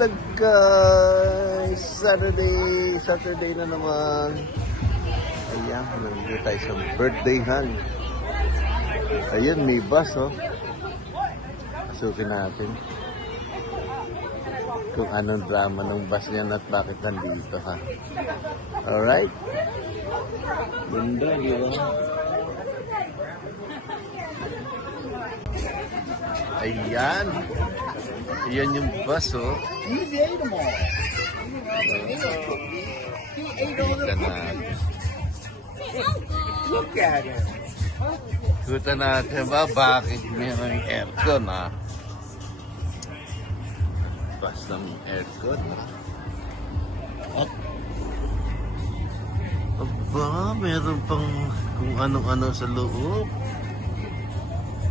vlog guys! Saturday na naman. Ayan, nandito tayo sa birthday-han. Ayan, may bus oh. Pasukin natin kung anong drama ng bus niyan at bakit nandito ha. Alright? Ganda, di ba? Ayan. Ayan yung bus, oh. Kita natin. Look at it. Kita natin ba bakit may aircon, ha? Bus ng aircon. At aba, meron pang kung anong-ano sa loob.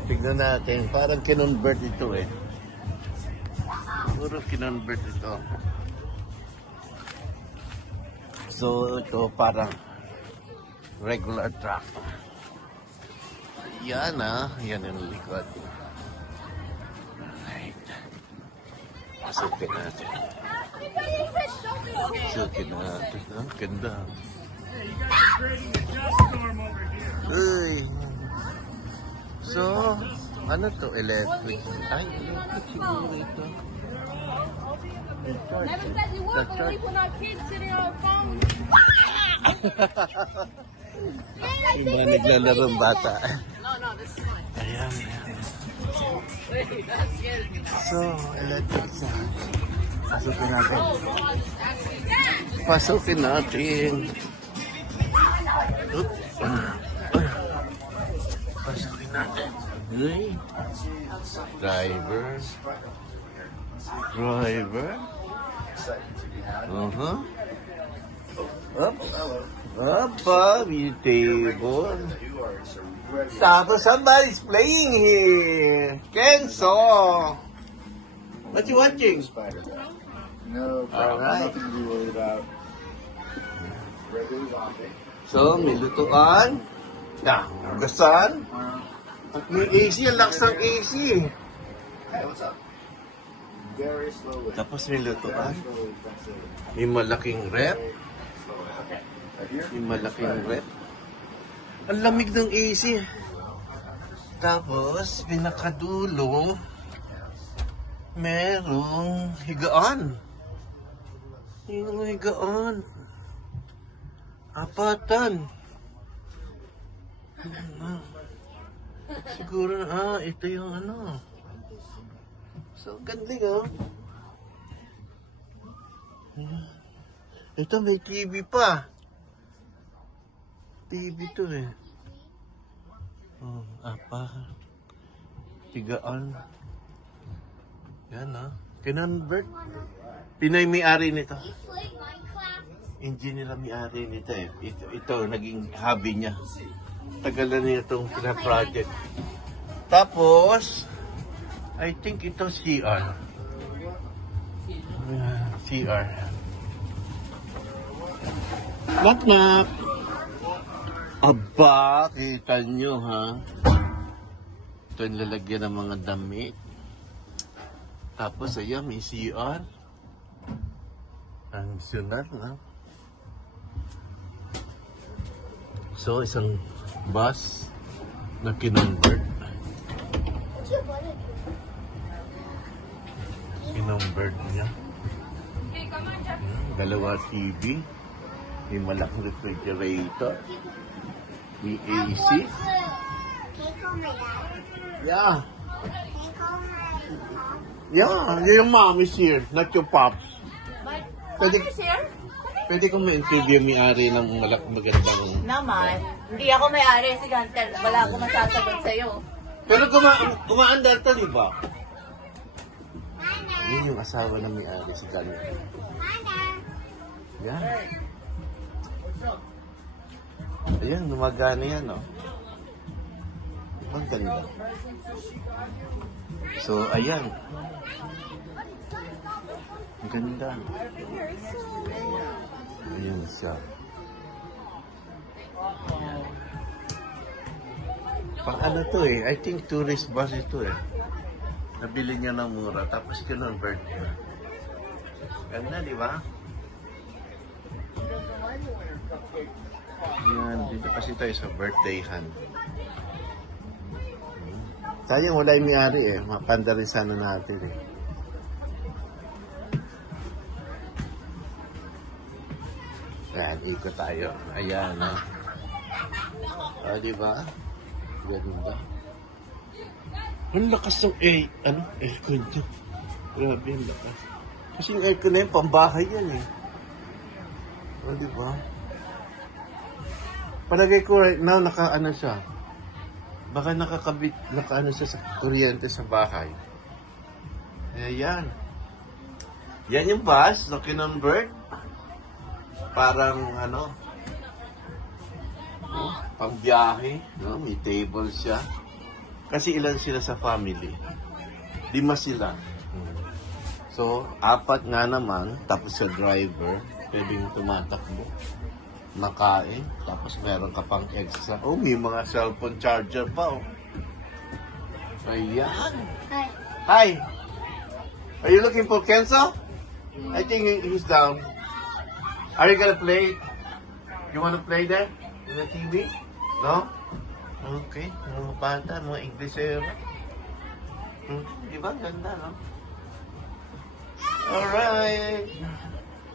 Tignan natin, parang kinonvert ito eh. Puro kinonvert ito. So, ito parang regular truck. Yan ah, yan yung likod. Alright. Pasukin natin. Pasukin natin. Ang ganda. Uy. So, ano to? Electric. Ay, electric siguro ito. Never said you would, but we put our kids sitting on our phones. Yung mga naglalarong bata. No, this is fine. Ayan. Wait, that's scary. So, electric na. Pasukin natin. Pasukin natin. Oop. Pasukin natin. Hey. Driver. Up. May table. Tapos somebody's playing here. Kenzo. What you watching? No problem. Alright. Nothing to be worried about. Regular zombie. So, may lutuan. Gasan. At may AC. Ang lakas ng AC. Hey, what's up? Very slowly. Tapos may lutuan. Slowly, slowly. May malaking rep. Slowly. Okay. Right here. May malaking rep. Ang lamig ng AC. Tapos, pinakadulo, merong higaan. Yung higaan. Apatan. Siguro, ito yung ano. So, ganding, oh. Ito, may TV pa. TV to, eh. Oh, apa. Tigaan. Yan, ah. Kinonvert. Pinay may-ari nito. Engineer ang may-ari nito, eh. Ito, naging hobby niya. Tagalan niya itong pina-project. Tapos, I think ito CR. CR. Knock-knock. Aba, kita nyo ha. Ito yung lalagyan ng mga damit. Tapos, ayan, may CR. Ang misyonal, ha? So, isang bus na kinonvert. Kinonvert niya. Dalawa TV. May malaking refrigerator. May AC. Yeah. Yeah, your mom is here, not your pops. Pwede kong ma-interview may-ari ng magandang... Naman, hindi ako may-ari si Gantel. Wala akong masasagot sa'yo. Pero umaandar to, di ba? Yun yung asawa ng may-ari si Gantel. Yan. Ayan, gumagana yan, no? Ang ganda. So, ayan. Ang ganda. Ayan siya. Pang ano to eh, I think tourist bus ito eh. Nabili niya ng mura, tapos kinonvert niya. Ganda, di ba? Yan, dito kasi tayo sa birthday-han. Sayang wala yung may-ari eh. Mapanda rin sana natin eh. Ayan, ikot tayo. Ayan, ha. O, diba? Ganda. Ang lakas ng aircon to. Grabe, ang lakas. Kasi yung aircon na yun, pambahay yan eh. O, diba? Palagay ko right now, naka-ano siya. Baka nakakabit, naka-ano siya sa kuryente sa bahay. Ayan. Yan yung bus na kinonvert. Parang ano, pangbiyahe, no? May table siya. Kasi ilan sila sa family? 5 sila. So, 4 nga naman, tapos sa driver, pwedeng tumatakbo. Nakain, tapos meron ka pang extra. Oh, may mga cellphone charger pa, oh. Ayan. Hi. Hi. Are you looking for Kenzo? I think he's down. Are you gonna play? You wanna play there? In the TV? No? Okay. Mga bata, mga Inglesero. Diba? Ganda, no? Alright.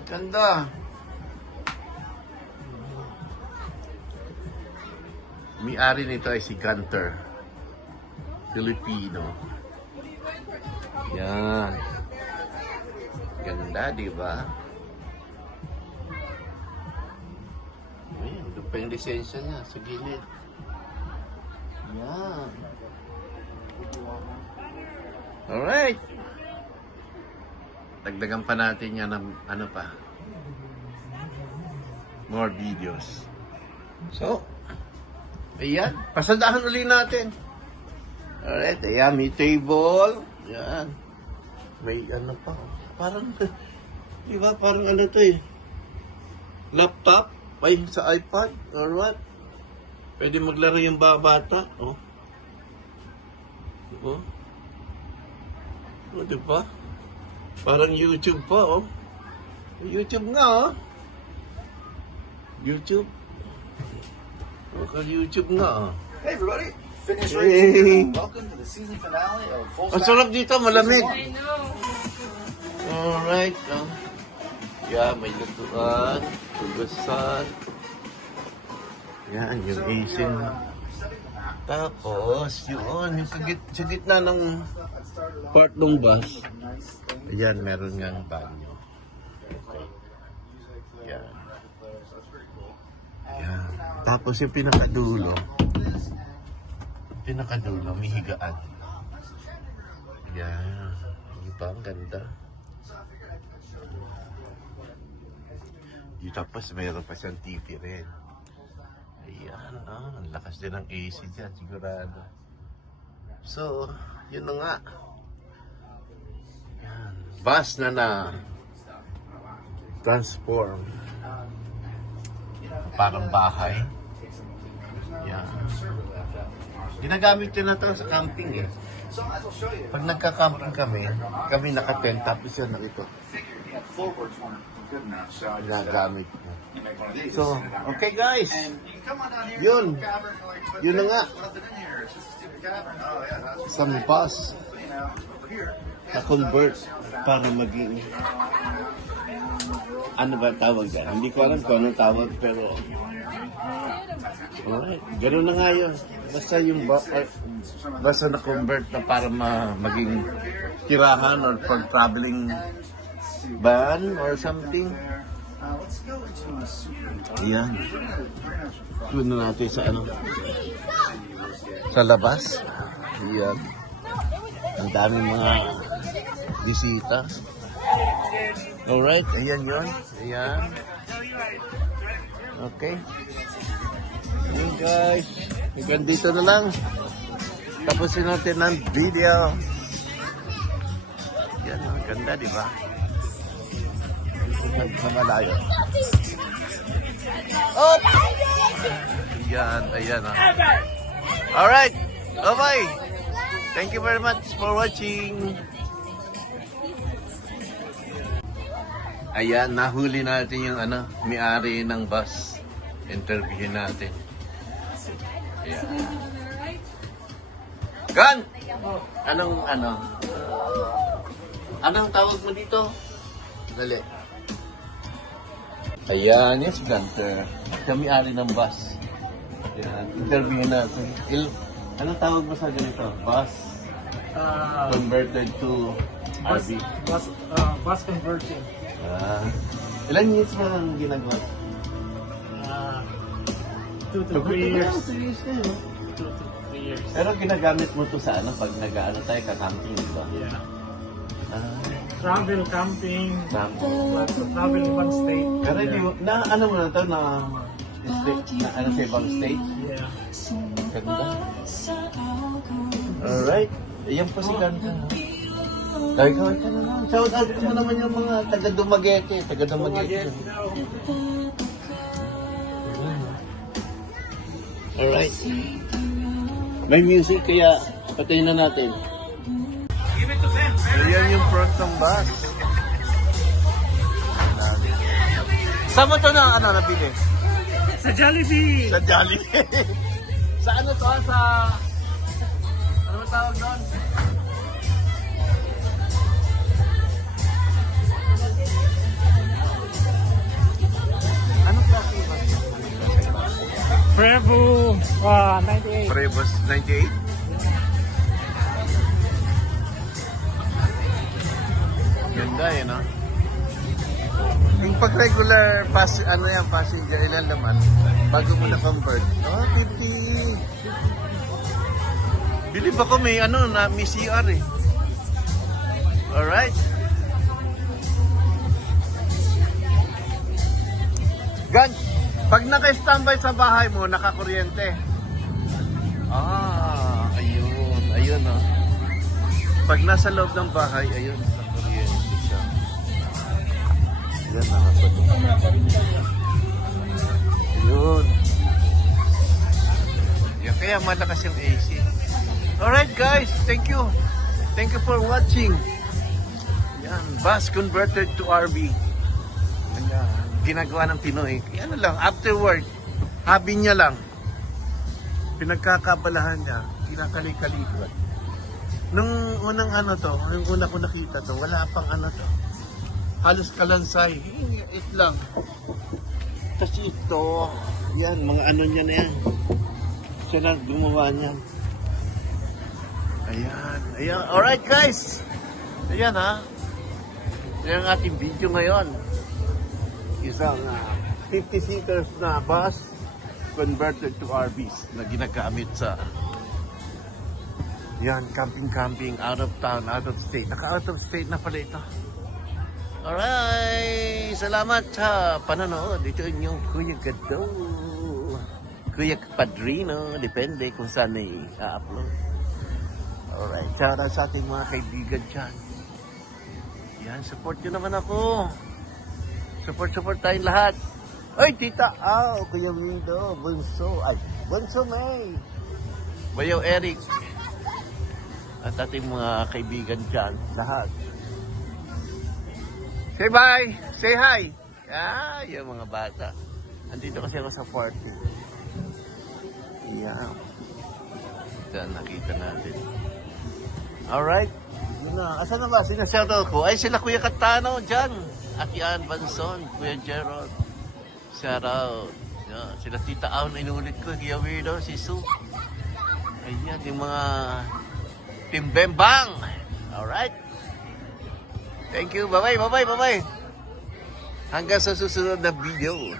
Ganda. May-ari nito ay si Gunter. Filipino. Yan. Ganda, diba? Ayan, doon pa yung lisensya niya sa gilid. Yan. Alright. Dagdagan pa natin yan ng ano pa. More videos. So, ayan. Pasadahan uli natin. Alright, ayan. May table. Ayan. May ano pa. Parang, diba? Parang ano to eh. Laptop. Ay, sa iPad or what? Pwede maglaro yung bata. Oh. Oh. Oh, diba? Parang YouTube pa, oh. YouTube nga, oh. YouTube. Oh, YouTube nga, oh. Hey everybody, Fitness Hey. Race. Welcome to the season finale of Full Ang Stack. sarap dito, malamig. I know. Alright, oh. Yeah, may lutuan, tugasan. Yan, yung AC na. Tapos, yun, yung sa gitna ng part ng bus. Ayan, meron nga banyo. Yan. Yan. Tapos yung pinakadulo, may higaan. Yan. Diba? Ang ganda. Tapos mayroon pa siyang TV rin. Ayan, ang lakas din ng AC dyan, sigurado. So, yun na nga. Ayan, bus na transform. Parang bahay. Ayan. Ginagamit yun na ito sa camping eh. Pag nagka-camping kami naka-tent, tapos yun na ito. Floorboards weren't good enough, so I just Ginagamit mo. you make one of these. So, okay guys. And you come on down here. Yun. Cavern, like, but Yun na nga. there's nothing in here. It's just a stupid cavern. Oh yeah, that's Isang bus so, you know, over here. na-convert para maging ano ba tawag dyan? Hindi ko alam kung anong tawag pero alright, gano'n na nga yun. Basta yung basta na-convert na para maging tirahan or pag-traveling van or something. Let's go into a super. Ayan. Tuno natin sa ano? Sa labas. Ayan. Ang daming mga bisita. Alright, ayan yun. Ayan. Okay. Ayan guys. Hanggang dito na lang. Tapusin natin ang video. Yan, ang ganda, di ba? Sa malayo. Oh! Ayan, ayan. Alright. Bye-bye. Thank you very much for watching. Ayan, nahuli natin yung may-ari ng bus. Interviewin natin. Ayan. Gan! Anong tawag mo dito? Dali. Ayan, yes, Gunter. Kami-ari ng bus. Ayan, interviewin natin. Anong tawag mo sa ganito? Bus? Converted to RV? Bus conversion. Ilan years mo ang ginagawa? 2 to 3 years. 2 years na yun. 2 to 3 years. Pero ginagamit mo to sa pag tayo ka-camping, di ba? Yeah. Travel, camping, travel ibang state. Pero hindi mo, ano mo na to, sa ibang state? Yeah. Ganda. Alright. Ayan po si Ganda. Kaway ka na lang. Shout out mo naman yung mga taga-Dumaguete. Alright. May music kaya patayin na natin. Ayan yung front ng bus. Saan mo ito nabili? Sa Jollibee! Sa Jollibee. Sa ano to? Sa... Ano ba tawag doon? Anong klase ba? Prevo 98. Prebus 98? Ganda eh, no? Yung pag regular passenger, ilan naman? Bago mo na-convert. Oh, 50. Bilib ako may may CR eh. Alright. Gan, pag naka-standby sa bahay mo, nakakuryente. Ayun oh. Pag nasa loob ng bahay, ayun, nakakuryente siya. Yan, nakakuryente. Ayun. Yan, kaya malakas yung AC. Alright guys, thank you. Thank you for watching. Yan, bus converted to RV. Ayan, ginagawa ng Pinoy. Ano lang, after work, hobby niya lang. Pinagkakabalahan niya, kinakali-kalikot. Nung unang yung una ko nakita to, wala pang to. Halos kalansay. It lang. Kasi ito, yan, mga niya na yan. Siya lang gumawa niyan. Ayan. Alright guys. Ayan ha. Yan ang ating video ngayon. Isang 50-seaters na bus converted to RVs na ginagamit sa camping, out of town, out of state. Naka-out of state na pala ito. Alright. Salamat sa panonood. Ito yung Kuya Gado. Kuya Padrino. Depende kung saan i-upload. Alright. Shout out sa ating mga kaibigan dyan. Yan. Support nyo naman ako. Support tayong lahat. Oy, Tita Kuya Mindo, Bunso May. Bayaw Eric. At ating mga kaibigan dyan, lahat. Say bye! Say hi! Yung mga bata. Andito kasi ako sa party. Yan. Diyan, nakita natin. Alright. Yun na. Asan na ba? Sinashoutout ko. Ay, sila Kuya Katano dyan. Akian Banson, Kuya Gerald. Shout out. Yeah, sila Tita Aw na inulit ko. Kuya Weirdo, si Sue. Ayan, yung mga Team Bembang. Alright. Thank you. Bye-bye. Hanggang sa susunod na video.